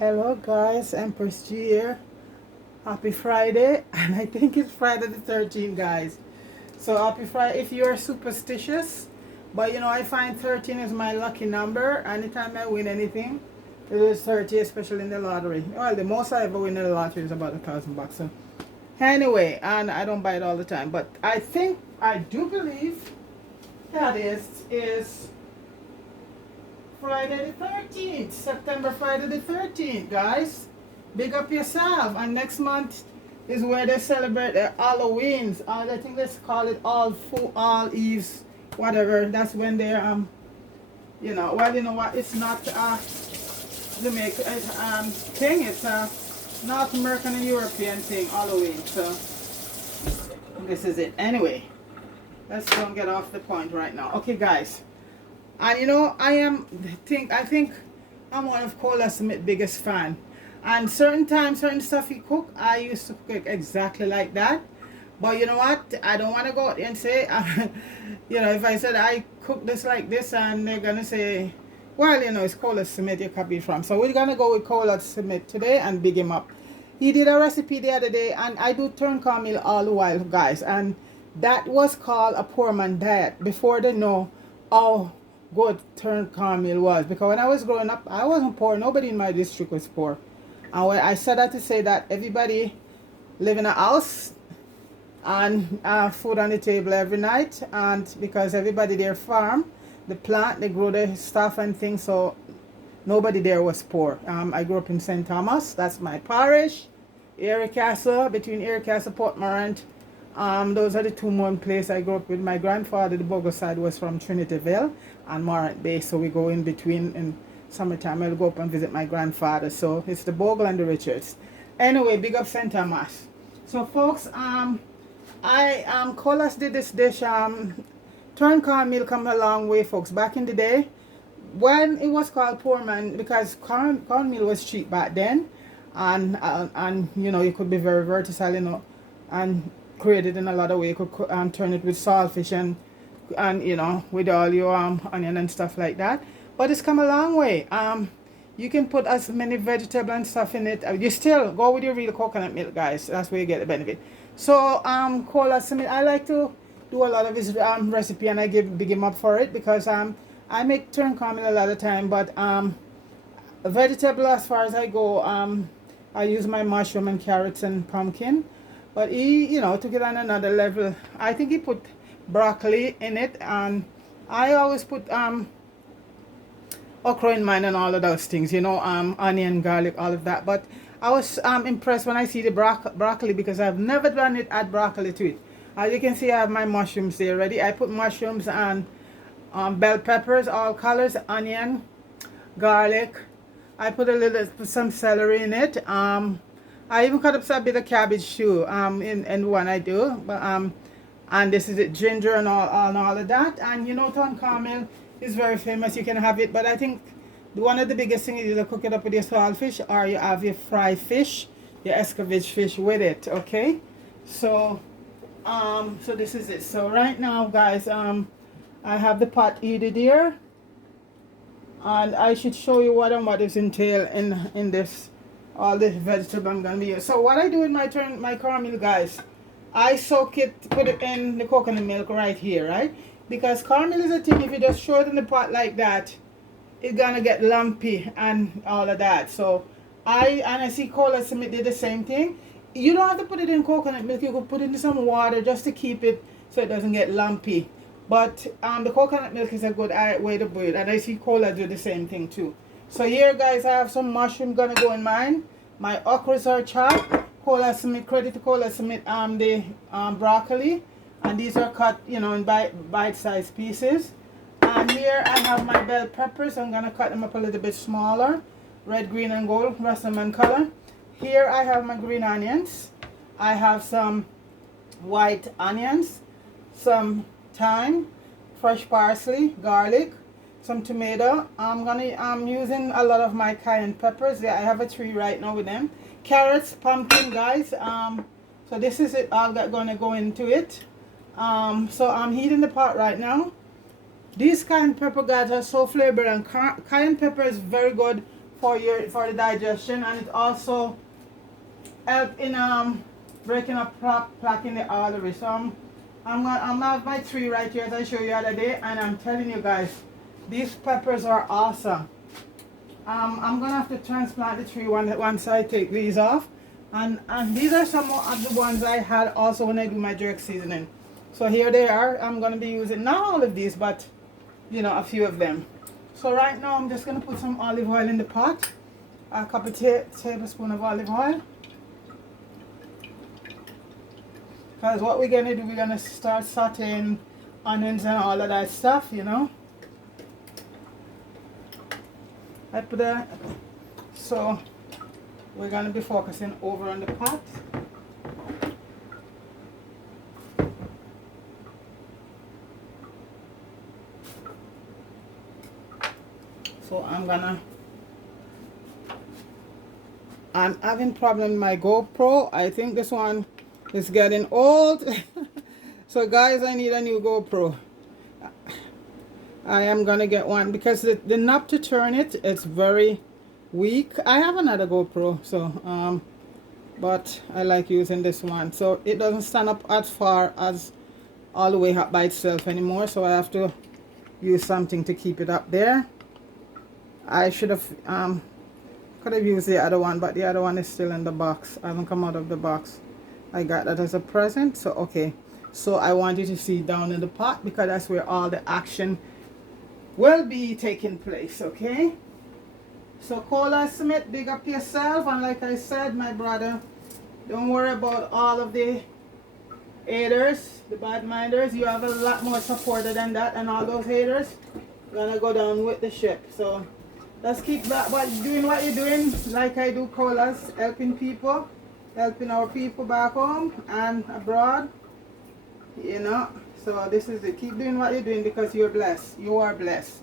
Hello guys, Empress G here. Happy Friday, and I think it's Friday the 13th, guys. So happy Friday if you're superstitious. But I find 13 is my lucky number. Anytime I win anything, it is 30, especially in the lottery. Well, the most I ever win in the lottery is about $1,000. So anyway, and I don't buy it all the time, but I do believe that is Friday the 13th, September Friday the 13th, guys. Big up yourself. And next month is where they celebrate the Halloweens. I think let's call it All Eves, whatever. That's when they're, well, you know what? It's not Jamaica thing. It's North American and European thing, Halloween. So this is it. Anyway, let's don't get off the point right now. Okay, guys. And I think I'm one of Cola Smith's biggest fan. And certain times, certain stuff he cook, I used to cook exactly like that. But you know what? I don't want to go out and say, if I said I cook this like this, and they're gonna say, well, it's Cola Smith you copied from. So we're gonna go with Cola Smith today and big him up. He did a recipe the other day, and I do turn cornmeal all the while, guys. And that was called a poor man diet before they know how good turned cornmeal was, because when I was growing up I wasn't poor. Nobody in my district was poor. And when I said that to say that everybody live in a house and food on the table every night, and because everybody there farm the plant, they grow the stuff and things, so nobody there was poor. I grew up in St. Thomas, that's my parish. Erie Castle, between Erie Castle, Port Morant. Those are the two main places I grew up with. My grandfather, the Bogle side, was from Trinityville and Morant Bay, so we go in between. In summertime I'll go up and visit my grandfather, so it's the Bogle and the Richards. Anyway, big up St. Thomas. So folks, Colas did this dish. Turned cornmeal come a long way, folks. Back in the day when it was called poor man, because cornmeal was cheap back then, and you could be very versatile, and create it in a lot of ways. You could turn it with saltfish and with all your onion and stuff like that. But it's come a long way. You can put as many vegetable and stuff in it. You still go with your real coconut milk, guys. That's where you get the benefit. So Cola Smith, I like to do a lot of his recipe, and I big him up for it, because I make turn cornmeal a lot of time. But vegetable, as far as I go, I use my mushroom and carrots and pumpkin. But he, took it on another level. I think he put broccoli in it, and I always put okra in mine and all of those things, onion, garlic, all of that. But I was impressed when I see the broccoli, because I've never done it, add broccoli to it. As you can see, I have my mushrooms there ready. I put mushrooms and bell peppers, all colors, onion, garlic. I put some celery in it. I even cut up a bit of cabbage too, in one I do. But and this is it, ginger and all of that. And turn cornmeal is very famous. You can have it, but I think one of the biggest things is to cook it up with your saltfish, or you have your fried fish, your Escovitch fish with it. Okay, so so this is it. So right now, guys, I have the pot heated here, and I should show you what is entailed in this, all the vegetable I'm gonna be using. So what I do with my cornmeal, guys, I soak it, put it in the coconut milk right here, right? Because cornmeal is a thing, if you just throw it in the pot like that, it's gonna get lumpy and all of that. So I see Cola Smith did the same thing. You don't have to put it in coconut milk. You could put it in some water just to keep it so it doesn't get lumpy. But the coconut milk is a good way to do it, and I see Cola do the same thing too. So here, guys, I have some mushroom gonna go in mine. My okras are chopped. Cola Smith, credit to Cola Smith, the broccoli, and these are cut, in bite-sized pieces. And here I have my bell peppers. I'm gonna cut them up a little bit smaller, red, green, and gold, Rastaman color. Here I have my green onions. I have some white onions, some thyme, fresh parsley, garlic, some tomato. I'm using a lot of my cayenne peppers. Yeah, I have a tree right now with them. Carrots, pumpkin, guys. So this is it all that gonna go into it. So I'm heating the pot right now. These cayenne pepper, guys, are so flavored, and cayenne pepper is very good for the digestion, and it also help in breaking up plaque in the artery. So I'm have my tree right here as I showed you the other day, and I'm telling you guys, these peppers are awesome. I'm gonna have to transplant the tree once I take these off, and these are some of the ones I had also when I do my jerk seasoning. So here they are. I'm gonna be using not all of these, but you know, a few of them. So right now I'm just gonna put some olive oil in the pot, a couple tablespoon of olive oil. Because what we're gonna do, we're gonna start sauteing onions and all of that stuff, you know. I put that, so we're gonna be focusing over on the pot. So I'm having problem with my GoPro. I think this one is getting old. So guys, I need a new GoPro. I am gonna get one because the knob to turn it's very weak. I have another GoPro, so but I like using this one, so it doesn't stand up as far as all the way up by itself anymore, so I have to use something to keep it up there. I should have could have used the other one, but the other one is still in the box. I haven't come out of the box. I got that as a present. So okay, so I want you to see down in the pot because that's where all the action will be taking place. Okay, so Cola Smith, big up yourself, and like I said, my brother, don't worry about all of the haters, the bad minders. You have a lot more supporter than that, and all those haters gonna go down with the ship. So let's keep that doing what you're doing, like I do, Colas, helping people, helping our people back home and abroad, you know. So this is it. Keep doing what you're doing because you're blessed. You are blessed,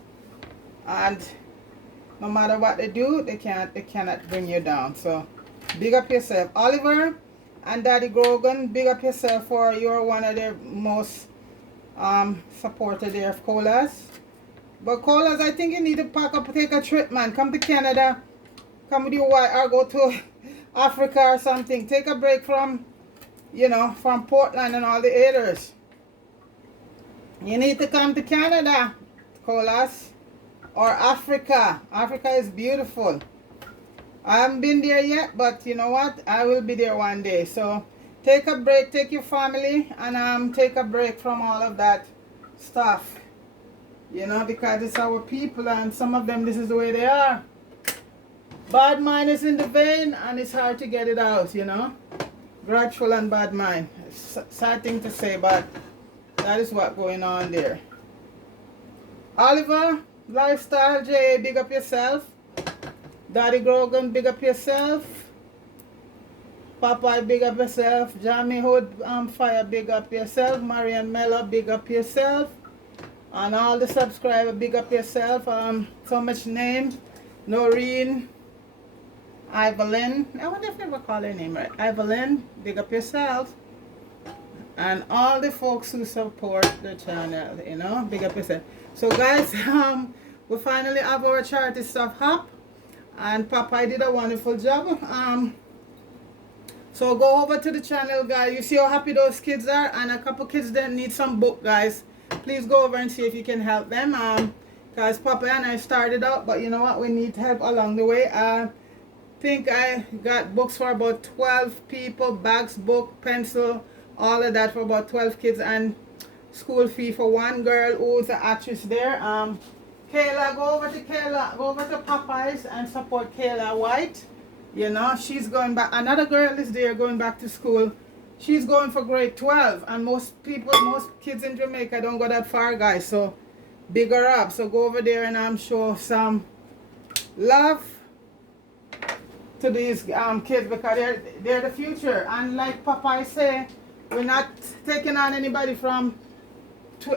and no matter what they do, they cannot bring you down. So big up yourself, Oliver and Daddy Grogan. Big up yourself, for you're one of the most supported there of Colas. But Colas, I think you need to pack up, take a trip, man. Come to Canada, come with your wife, or go to Africa or something. Take a break from, you know, from Portland and all the haters. You need to come to Canada, Colas, or Africa. Africa is beautiful. I haven't been there yet, but you know what? I will be there one day. So take a break, take your family, and take a break from all of that stuff. You know, because it's our people, and some of them, this is the way they are. Bad mind is in the vein, and it's hard to get it out, you know. Grudgeful and bad mind. It's a sad thing to say, but that is what's going on there. Oliver, Lifestyle J, big up yourself. Daddy Grogan, big up yourself. Popeye, big up yourself. Jamie Hood Fire, big up yourself. Marian Mello, big up yourself. And all the subscribers, big up yourself. So much name. Noreen, Evelyn. I wonder if I never call her name right. Evelyn, big up yourself. And all the folks who support the channel, you know, big up yourself. So guys, we finally have our charity stuff up, and Popeye did a wonderful job. So go over to the channel, guys. You see how happy those kids are, and a couple kids that need some book, guys. Please go over and see if you can help them. Because Papa and I started out, but you know what? We need help along the way. I think I got books for about 12 people, bags, book, pencil, all of that for about 12 kids, and school fee for one girl who's an actress there. Kayla, go over to Popeyes and support Kayla White. You know, she's going back. Another girl is there going back to school. She's going for grade 12, and most kids in Jamaica don't go that far, guys. So big her up. So go over there and show some love to these kids, because they're the future. And like Popeye say, we're not taking on anybody from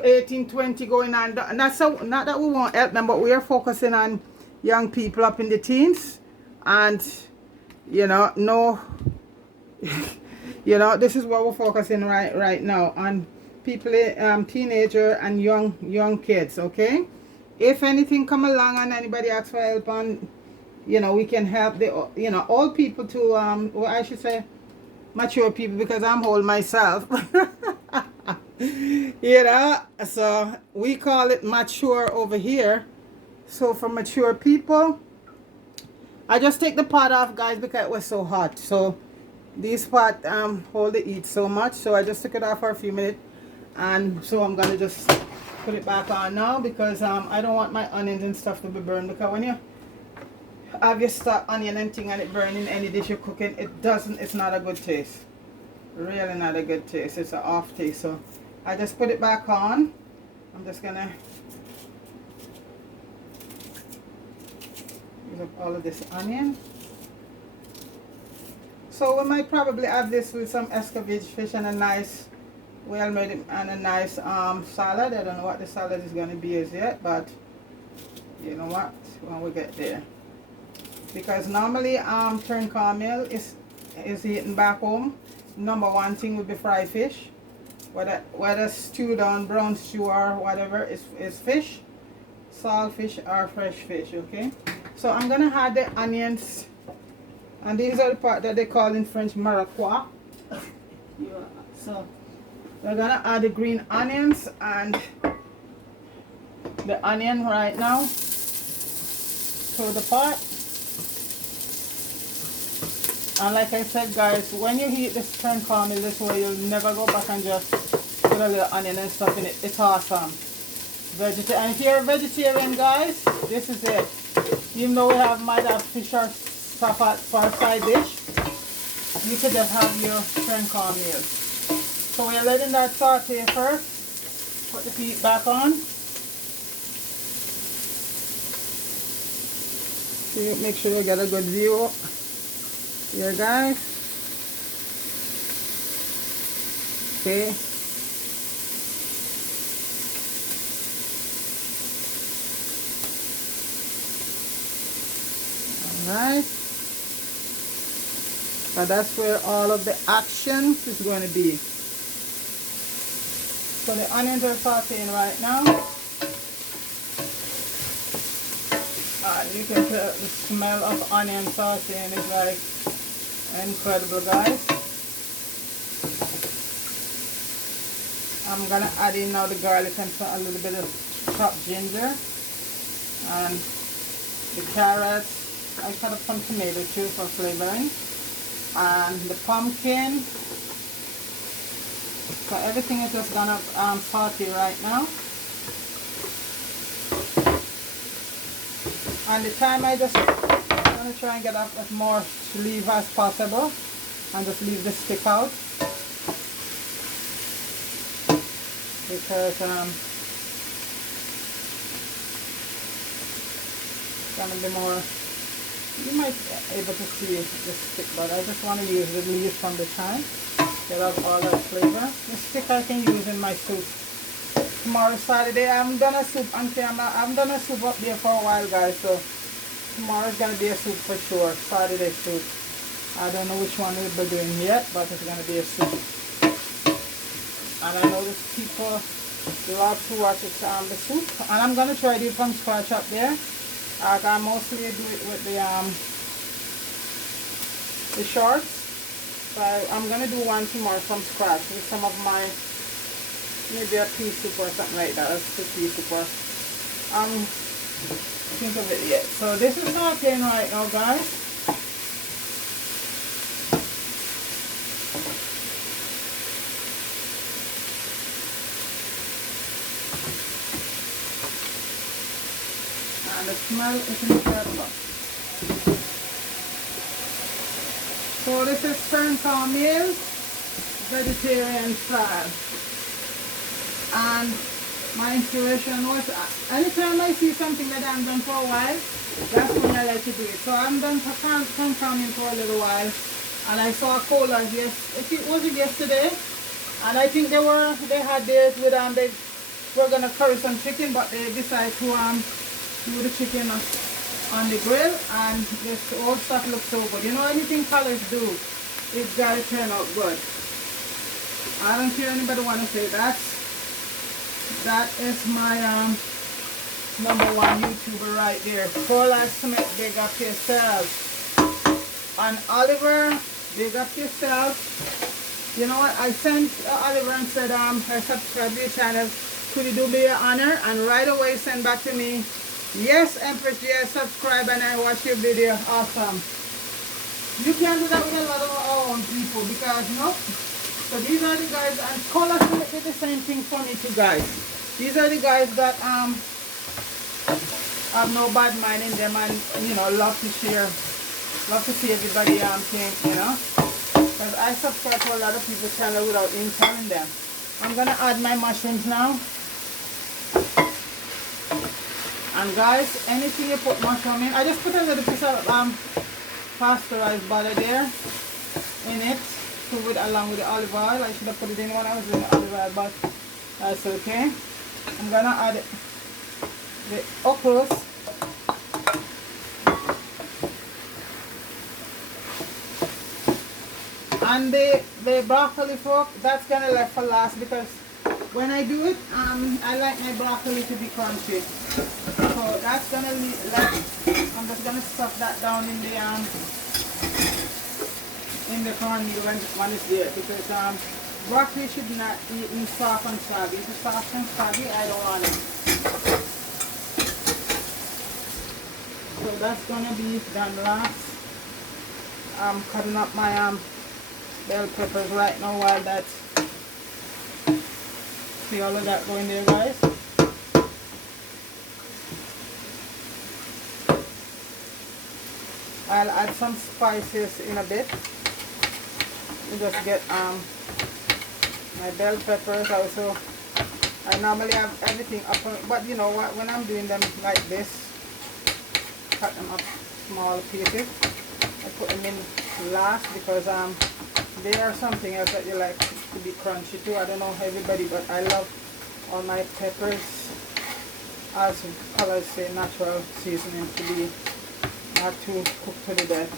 18, 20 going on. Not that we won't help them, but we are focusing on young people up in the teens, and you know, you know, this is what we're focusing right now on people, teenager and young kids. Okay, if anything come along and anybody asks for help on you know, we can help the, you know, old people to, well, I should say mature people, because I'm old myself. You know, so we call it mature over here. So for mature people, I just take the pot off, guys, because it was so hot. So this pot hold the heat so much, so I just took it off for a few minutes. And so I'm gonna just put it back on now, because I don't want my onions and stuff to be burned, because when you have your stuff onion and thing and it burning any dish you're cooking, it's not a good taste. Really not a good taste. It's an off taste. So I just put it back on. I'm just gonna use up all of this onion. So we might probably have this with some Escovitch fish and a nice, well made, and a nice salad. I don't know what the salad is gonna be as yet, but you know what, when we get there. Because normally turned cornmeal is eaten back home. Number one thing would be fried fish, whether stewed on brown stew or whatever, is fish, salt fish or fresh fish. Okay, so I'm gonna add the onions, and these are the part that they call in French maracois. So we're gonna add the green onions and the onion right now to the pot. And like I said, guys, when you heat this turned cornmeal this way, you'll never go back and just put a little onion and stuff in it. It's awesome. And if you're a vegetarian, guys, this is it. Even though we might have fish or stuff for a side dish, you could just have your turned cornmeal. So we're letting that saute first. Put the heat back on. So make sure you get a good view here, guys. Okay. Alright. So that's where all of the action is going to be. So the onions are sauteing right now. You can tell the smell of onion sauteing is like incredible, guys. I'm gonna add in now the garlic and a little bit of chopped ginger and the carrots. I cut up some tomato too for flavoring, and the pumpkin. So everything is just gonna saute right now. And the time I'm gonna try and get up as more leaf as possible, and just leave the stick out, because it's gonna be more. You might be able to see the stick, but I just want to use the leaves from the time. Get out all that flavor. The stick I can use in my soup. Tomorrow Saturday, I haven't done a soup until I haven't done a soup up there for a while, guys. So tomorrow's gonna be a soup for sure. Saturday soup. I don't know which one we'll be doing yet, but it's gonna be a soup. And I know that people love to watch it, the soup. And I'm gonna try to do it from scratch up there. I mostly do it with the shorts. So I'm gonna do one tomorrow from scratch with some of my, maybe a pea soup or something like that. It's a pea soup or think of it yet. So this is sauteing right now, guys. And the smell is incredible. So this is turned cornmeal, vegetarian style. And my inspiration was, anytime I see something that I haven't done for a while, that's when I like to do it. So I haven't done turned cornmeal for a little while, and I saw colas, was it yesterday? And I think they had theirs with, they were gonna curry some chicken, but they decided to do the chicken on the grill, and this old stuff looks so good. You know, anything colors do, it's gotta turn out good. I don't care anybody wanna say that is my #1 YouTuber right there. Paula Smith, big up yourself. And Oliver, big up yourself. You know what? I sent Oliver and said, I subscribe to your channel. Could you do me an honor? And right away send back to me, yes, Empress, yes, subscribe and I watch your video. Awesome. You can do that with a lot of our own people because, no. So these are the guys, and Paula Smith did the same thing for me too, guys. These are the guys that have no bad mind in them and, you know, love to share, love to see everybody think, you know. Because I subscribe to a lot of people's channel without even telling them. I'm going to add my mushrooms now. And guys, anything you put mushroom in, I just put a little piece of pasteurized butter there in it along with the olive oil. I should have put it in when I was doing the olive oil, but that's okay. I'm going to add the okras. And the broccoli fork, that's gonna left for last because when I do it, I like my broccoli to be crunchy. So that's gonna left. I'm just gonna stuff that down in the cornmeal when it's there because broccoli should not be eaten soft and soggy. If it's soft and soggy, I don't want it. So that's gonna be done last. I'm cutting up my bell peppers right now while that's, see all of that going there, guys. I'll add some spices in a bit. You just get my bell peppers also. I normally have everything up, but you know what, when I'm doing them like this, cut them up small pieces. I put them in last because they are something else that you like to be crunchy too. I don't know everybody, but I love all my peppers, as colors say, natural seasoning, to be not too cooked to the death.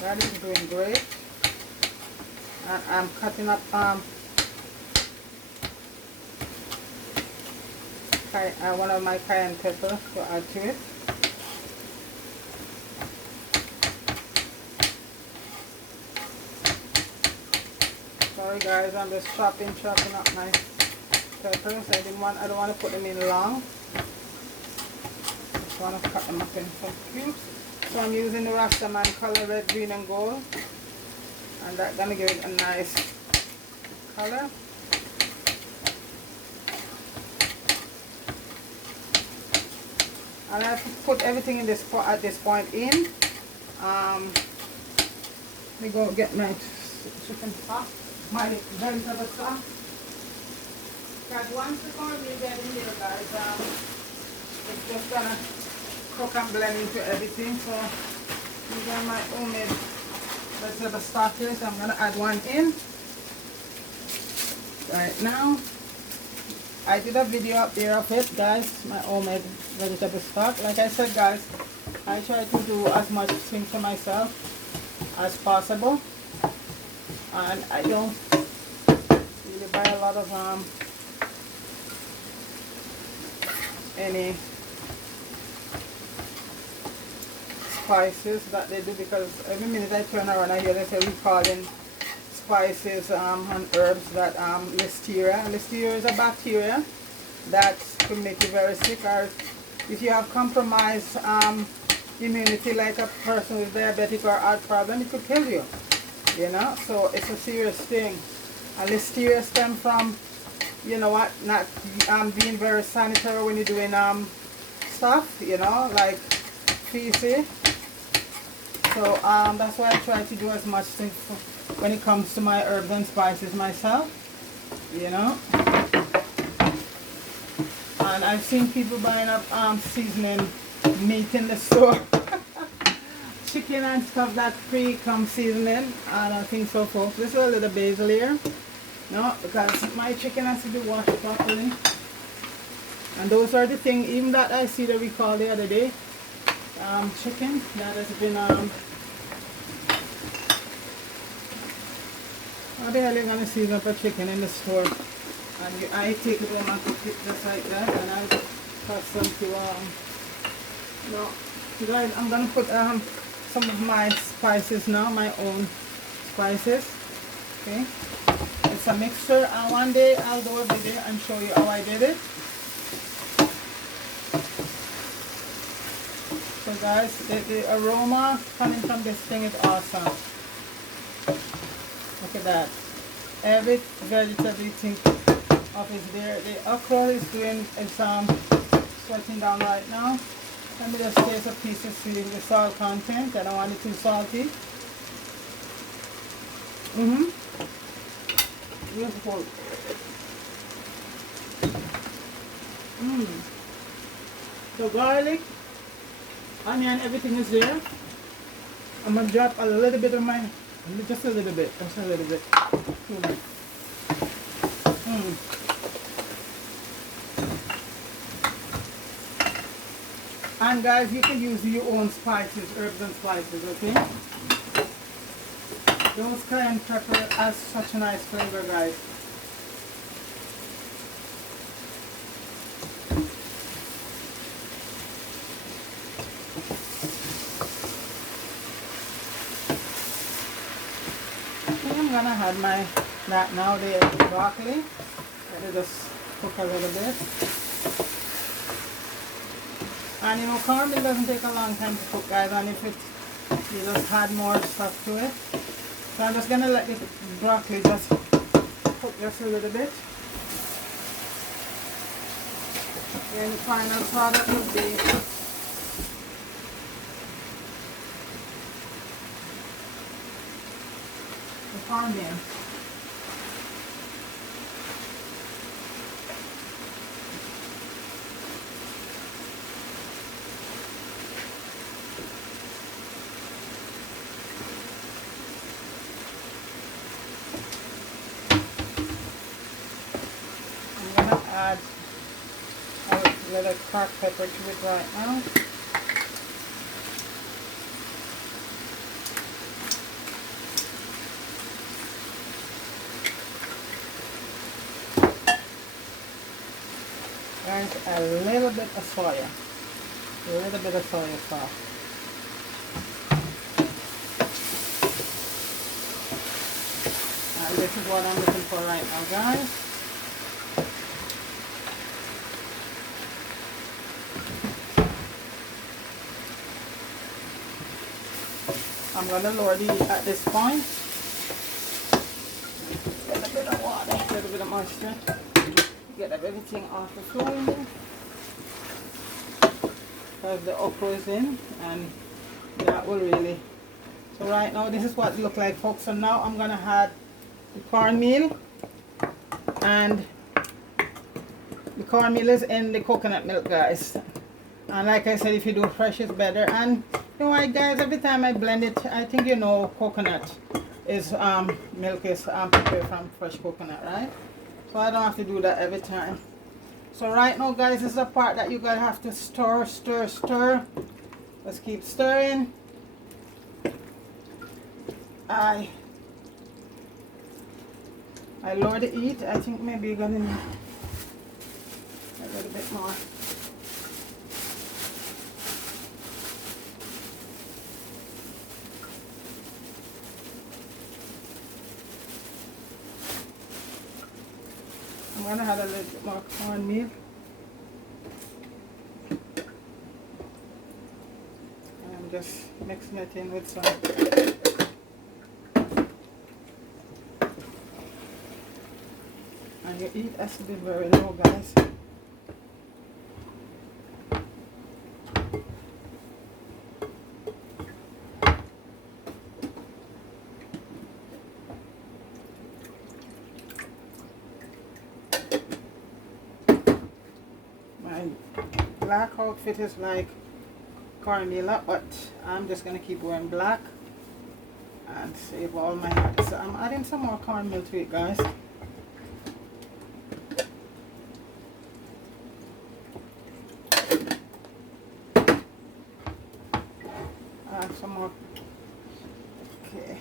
That is doing great. And I'm cutting up one of my cayenne peppers to add to it. Sorry guys, I'm just chopping up my peppers. I don't want to put them in long. Just want to cut them up in some cubes. So I'm using the Rastaman color, red, green and gold. And that's gonna give it a nice color. And I have to put everything in this at this point in. Let me go get my chicken stock, my vegetable stock. Because once the cornmeal get in here, guys, it's just gonna cook and blend into everything. So these are my homemade vegetable stock here. So I'm gonna add one in right now. I did a video up there of it, guys, my homemade vegetable stock. Like I said, guys, I try to do as much things for myself as possible, and I don't really buy a lot of any spices that they do, because every minute I turn around I hear they say we're calling spices and herbs that listeria. Listeria is a bacteria that can make you very sick, or if you have compromised immunity, like a person with diabetic or heart problem, it could kill you, you know. So it's a serious thing. And listeria stem from, you know what, not being very sanitary when you're doing stuff, you know, like feces. So that's why I try to do as much things when it comes to my herbs and spices myself, you know. And I've seen people buying up seasoning meat in the store. Chicken and stuff that pre-come seasoning. I don't think so, folks. This is a little basil here. No, because my chicken has to be washed properly. And those are the things, even that I see the recall the other day. Chicken that has been How the hell are you gonna season up a chicken in the store? And I take it home and cook it just like that, and I cut some to no. Guys, I'm gonna put some of my spices now, my own spices. Okay, it's a mixture, and one day I'll do a video and show you how I did it. So guys, the aroma coming from this thing is awesome. Look at that. Every vegetable thing of is there. The okra is sweating down right now. Let me just taste a piece to see the salt content. I don't want it too salty. Beautiful. The garlic, onion, everything is there. I'm gonna drop a little bit of my, just a little bit, just a little bit. And guys, you can use your own spices, herbs and spices, okay? Those cayenne pepper has such a nice flavor, guys. I'm gonna add that now, the broccoli. Let me just cook a little bit. And you know, cornmeal doesn't take a long time to cook, guys, and if you just add more stuff to it. So I'm just gonna let the broccoli just cook just a little bit. Then the final product will be the cornmeal. Add a little cracked pepper to it right now. And a little bit of soya. A little bit of soya sauce. And this is what I'm looking for right now, guys. I'm going to lower the heat at this point. Get a bit of water, a little bit of moisture. Get everything off the floor in there. Because the okra is in, and that will really. So right now this is what it looks like, folks. So now I'm going to add the cornmeal. And the cornmeal is in the coconut milk, guys. And like I said, if you do fresh, it's better. And you know what, guys, every time I blend it, I think you know coconut is milk is prepared from fresh coconut, right? So I don't have to do that every time. So right now, guys, this is a part that you gotta have to stir, stir, stir. Let's keep stirring. I lower the heat. I think maybe you're gonna need a little bit more. I'm going to add a little bit more cornmeal. And I'm just mixing it in with some. And your heat has to be very low, guys. Black outfit is like cornmeal, but I'm just gonna keep wearing black and save all my hair. So I'm adding some more cornmeal to it, guys. Add some more. Okay.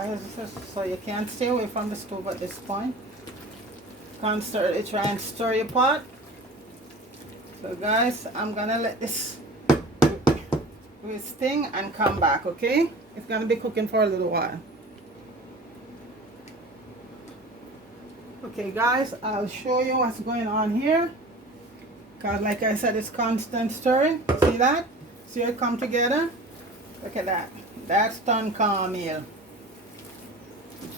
guys. So you can't stay away from the stove at this point. Constantly try and stir your pot. So guys, I'm gonna let this do its thing and come back, okay? It's gonna be cooking for a little while. Okay guys, I'll show you what's going on here. Because like I said, it's constant stirring. See that? See it come together? Look at that. That's done cornmeal.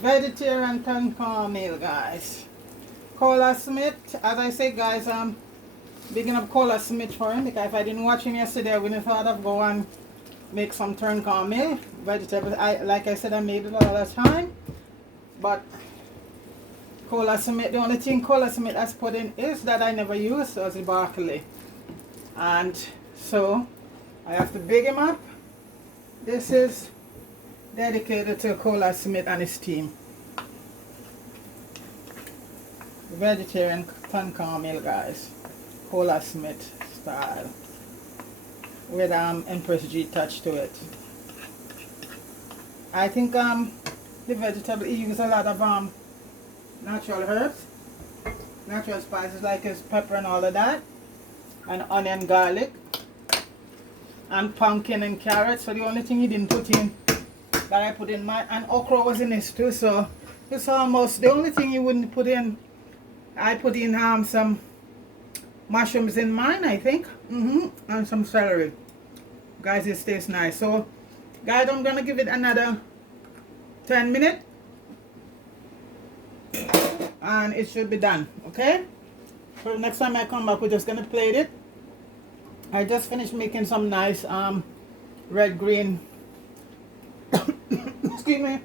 Vegetarian done cornmeal, guys. Cola Smith, as I say guys, I'm bigging up Cola Smith for him, because if I didn't watch him yesterday, I wouldn't have thought of go and make some turn cornmeal vegetables. Like I said, I made it all the time, but Cola Smith, the only thing Cola Smith has put in is that I never use was the broccoli, and so I have to big him up. This is dedicated to Cola Smith and his team. Vegetarian pan cornmeal, guys. Cola Smith style. With Empress G touch to it. I think the vegetable, he uses a lot of natural herbs. Natural spices like his pepper and all of that. And onion, garlic. And pumpkin and carrots. So the only thing he didn't put in that I put in mine, and okra was in this too, so it's almost the only thing he wouldn't put in. I put in some mushrooms in mine, I think, and some celery. Guys, it tastes nice. So guys, I'm gonna give it another 10 minutes and it should be done, okay? So next time I come back, we're just gonna plate it. I just finished making some nice red green excuse me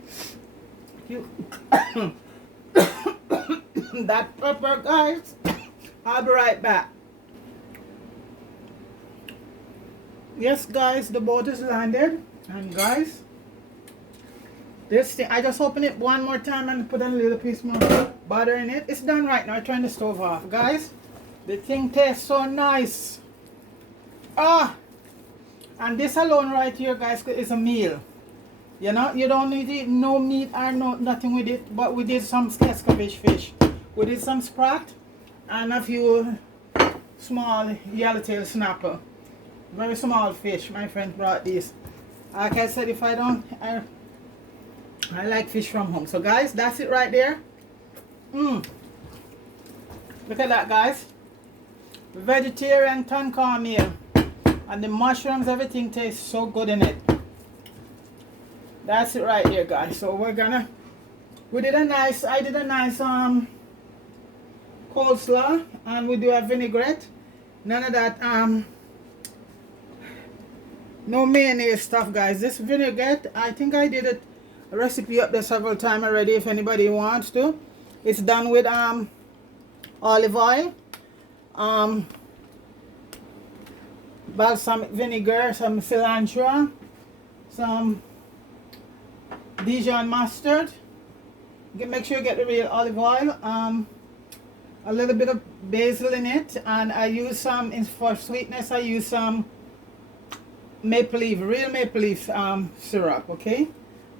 that pepper, guys. I'll be right back. Yes guys, the boat is landed, and guys, this thing, I just open it one more time and put a little piece more butter in it. It's done right now. I turn the stove off, guys. The thing tastes so nice. And this alone right here, guys, is a meal. You know, you don't need it, no meat or nothing with it, but we did some Escovitch fish. We did some sprat and a few small yellowtail snapper. Very small fish. My friend brought these. Like I said, if I don't, I like fish from home. So guys, that's it right there. Look at that, guys. Vegetarian ton cornmeal. And the mushrooms, everything tastes so good in it. That's it right here, guys. So I did a nice coleslaw, and we do a vinaigrette. None of that no mayonnaise stuff, guys. This vinaigrette, I think I did a recipe up there several times already, if anybody wants to. It's done with olive oil, balsamic vinegar, some cilantro, some Dijon mustard. Make sure you get the real olive oil, a little bit of basil in it, and I use some, for sweetness, I use some maple leaf, real maple leaf syrup, okay?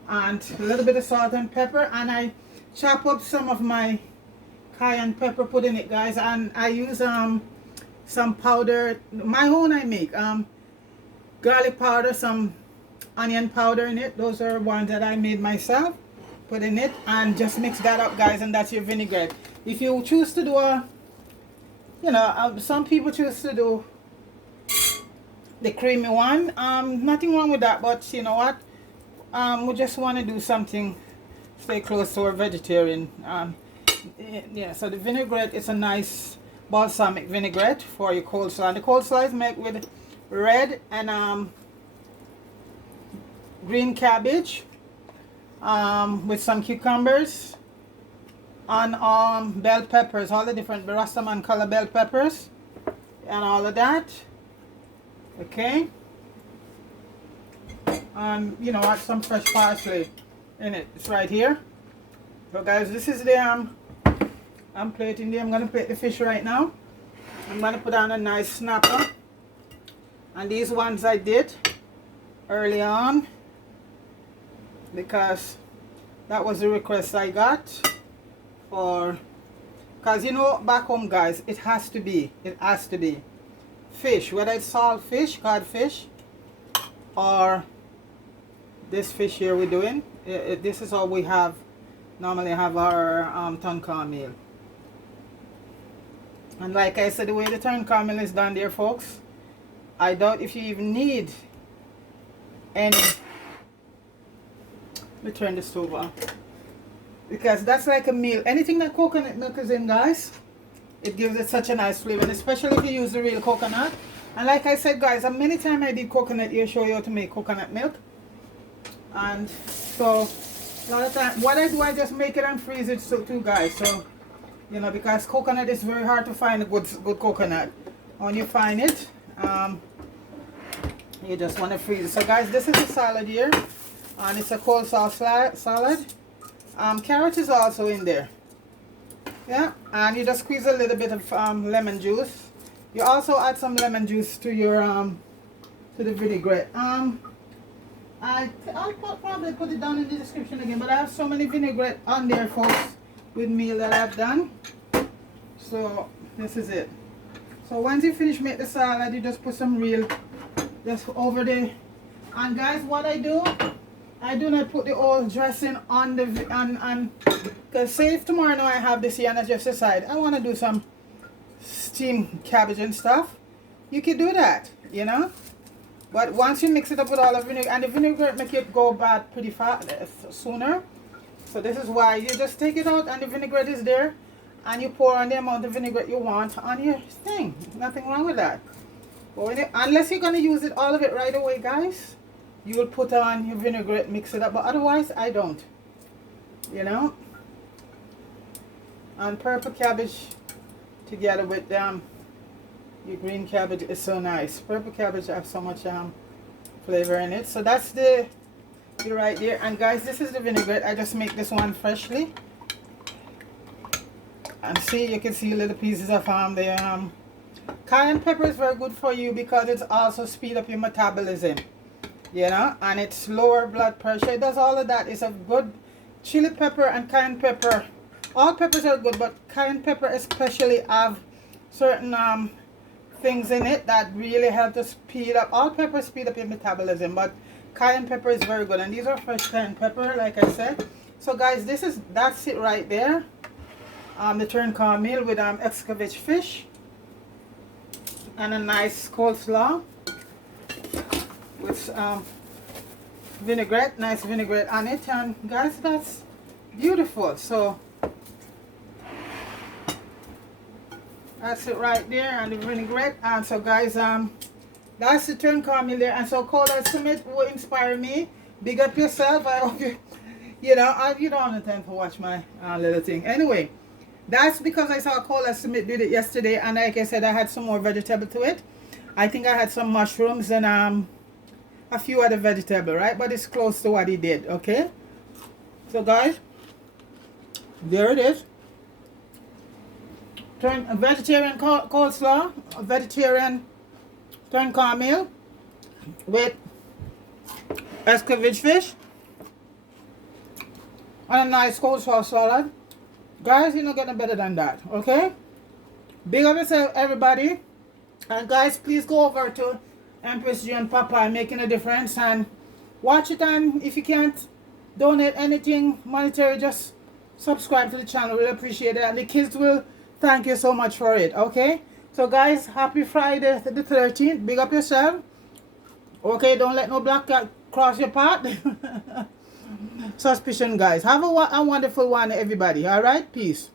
And a little bit of salt and pepper, and I chop up some of my cayenne pepper, put in it, guys, and I use some powder, my own I make, garlic powder, some onion powder in it. Those are ones that I made myself. Put in it and just mix that up, guys, and that's your vinaigrette. If you choose to do some people choose to do the creamy one, nothing wrong with that, but you know what, we just want to do something, stay close to our vegetarian. Yeah, so the vinaigrette is a nice balsamic vinaigrette for your coleslaw, and the coleslaw is made with red and green cabbage, with some cucumbers and bell peppers, all the different Rastaman color bell peppers and all of that, okay, and you know what, some fresh parsley in it. It's right here. So guys, this is the I'm plating the, I'm gonna plate the fish right now. I'm gonna put on a nice snapper, and these ones I did early on because That was the request I got for, because you know, back home, guys, it has to be fish, whether it's salt fish, codfish, or this fish here we're doing. This is all we have, normally have our ton cornmeal. And like I said, the way the ton cornmeal is done there, folks, I doubt if you even need any. Let me turn the stove on, because that's like a meal. Anything that coconut milk is in, guys, it gives it such a nice flavor, and especially if you use the real coconut. And like I said, guys, many times I did coconut here, show you how to make coconut milk. And so a lot of time what I do, I just make it and freeze it too, guys. So you know, because coconut is very hard to find a good coconut. When you find it, you just want to freeze it. So guys, this is the salad here, and it's a coleslaw salad. Carrot is also in there. Yeah, and you just squeeze a little bit of lemon juice. You also add some lemon juice to your to the vinaigrette. I'll probably put it down in the description again, but I have so many vinaigrette on there, folks, with meal that I've done. So this is it. So once you finish make the salad, you just put some real just over the. And guys, what I do not put the old dressing on the because say if tomorrow I have this here and I just decide I want to do some steamed cabbage and stuff, you can do that, you know. But once you mix it up with all the vinegar, and the vinegar make it go bad pretty fast sooner. So this is why you just take it out and the vinaigrette is there, and you pour on the amount of vinaigrette you want on your thing. Nothing wrong with that. But when unless you're gonna use it all of it right away, guys, you will put on your vinaigrette, mix it up. But otherwise, I don't. You know. And purple cabbage together with your green cabbage is so nice. Purple cabbage have so much flavor in it. So that's the right there. And guys, this is the vinaigrette. I just make this one freshly. And see, you can see little pieces of the cayenne pepper is very good for you because it's also speed up your metabolism. You know, and it's lower blood pressure. It does all of that. It's a good chili pepper and cayenne pepper. All peppers are good, but cayenne pepper especially have certain things in it that really help to speed up. All peppers speed up your metabolism, but cayenne pepper is very good. And these are fresh cayenne pepper, like I said. So guys, that's it right there. The turn cornmeal with Escovitch fish and a nice coleslaw with vinaigrette, nice vinaigrette on it. And guys, that's beautiful. So that's it right there, and the vinaigrette. And so guys, that's the turn cornmeal there. And so Cola Summit will inspire me. Big up yourself. I hope you know, you don't have the time to watch my little thing. Anyway, that's because I saw Cola Summit did it yesterday, and like I said, I had some more vegetable to it. I think I had some mushrooms and a few other vegetable, right? But it's close to what he did. Okay, so guys, there it is. Turn a vegetarian coleslaw, a vegetarian turn cornmeal with Escovitch fish and a nice coleslaw salad. Guys, you're not getting better than that. Okay, big up yourself, everybody. And guys, please go over to Empress G and Papa Making a Difference and watch it. And if you can't donate anything monetary, just subscribe to the channel. Really appreciate it, and the kids will thank you so much for it. Okay, so guys, happy Friday the 13th. Big up yourself. Okay, don't let no black cat cross your path. Suspicion, guys. Have a wonderful one, everybody. All right, peace.